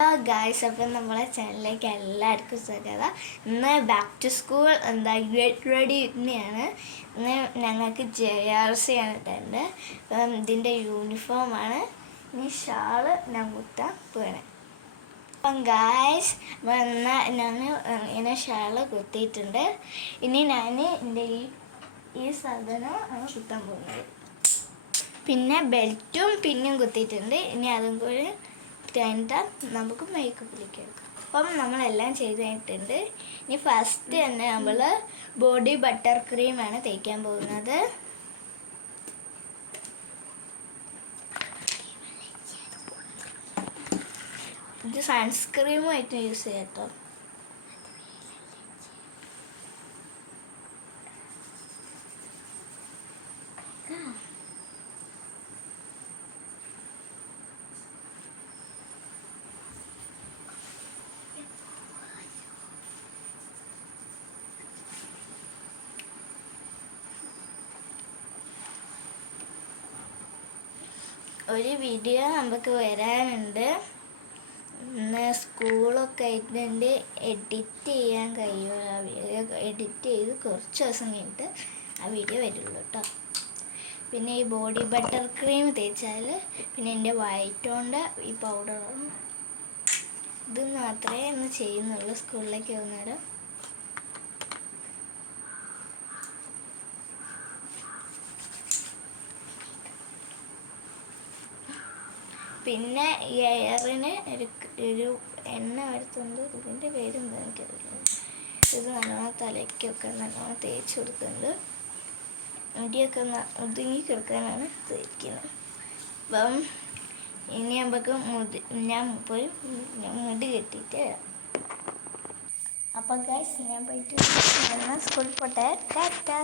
Hello guys, അപ്പം നമ്മളെ ചാനലിലേക്ക് എല്ലാവർക്കും സ്വാഗതം. ഇന്ന് back to school get ready തന്നെയാണ്. ഇന്ന് ഞങ്ങൾക്ക് JRC ആണ് ഇട്ടുണ്ട്. അപ്പം ഇതിൻ്റെ യൂണിഫോമാണ്. ഇനി ഷാള് ഞാൻ കുത്താൻ പോകണേ. അപ്പം ഗായ്സ്, എന്നാൽ ഞാൻ ഇങ്ങനെ ഷാള് കുത്തിയിട്ടുണ്ട്. ഇനി ഞാൻ എൻ്റെ ഈ സാധനം കുത്താൻ പോകുന്നത്. പിന്നെ ബെൽറ്റും പിന്നും കുത്തിയിട്ടുണ്ട്. ഇനി അതും കൂടി കഴിഞ്ഞിട്ട് നമുക്ക് മേക്കപ്പിലേക്ക് എടുക്കാം. അപ്പം നമ്മളെല്ലാം ചെയ്ത് കഴിഞ്ഞിട്ടുണ്ട്. ഇനി ഫസ്റ്റ് തന്നെ നമ്മൾ ബോഡി ബട്ടർ ക്രീമാണ് തേക്കാൻ പോകുന്നത്. ഇത് സൺസ്ക്രീമുമായിട്ട് യൂസ് ചെയ്യാം കേട്ടോ. ഒരു വീഡിയോ നമുക്ക് വരാനുണ്ട്. ഇന്ന് സ്കൂളൊക്കെ ആയിട്ടുണ്ട്. എഡിറ്റ് ചെയ്യാൻ കഴിയുമോ? ആ വീഡിയോ എഡിറ്റ് ചെയ്ത് കുറച്ച് ദിവസം കഴിഞ്ഞിട്ട് ആ വീഡിയോ വരുള്ളൂ കേട്ടോ. പിന്നെ ഈ ബോഡി ബട്ടർ ക്രീം തേച്ചാൽ പിന്നെ എൻ്റെ വൈറ്റ് കൊണ്ട് ഈ പൗഡറും ഇത് മാത്രമേ ഇന്ന് ചെയ്യുന്നുള്ളൂ സ്കൂളിലേക്ക് പോകുന്നേരം. പിന്നെ ഈ എയറിന് ഒരു എണ്ണ എടുത്തുകൊണ്ട് ഇതിൻ്റെ പേരെന്താ എനിക്കറിയില്ല. ഇത് നല്ലോണം തലയ്ക്കൊക്കെ നല്ലോണം തേച്ച് കൊടുക്കുന്നുണ്ട്. മുടിയൊക്കെ ഒതുങ്ങി കിടക്കാനാണ് തേക്കുന്നത്. അപ്പം ഇനി നമുക്ക് ഞാൻ പോയി മുടി കെട്ടിയിട്ട് വരാം. അപ്പം ഗൈസ്, ഞാൻ പോയിട്ട് സ്കൂളിൽ പോട്ടെ. ടാറ്റാ.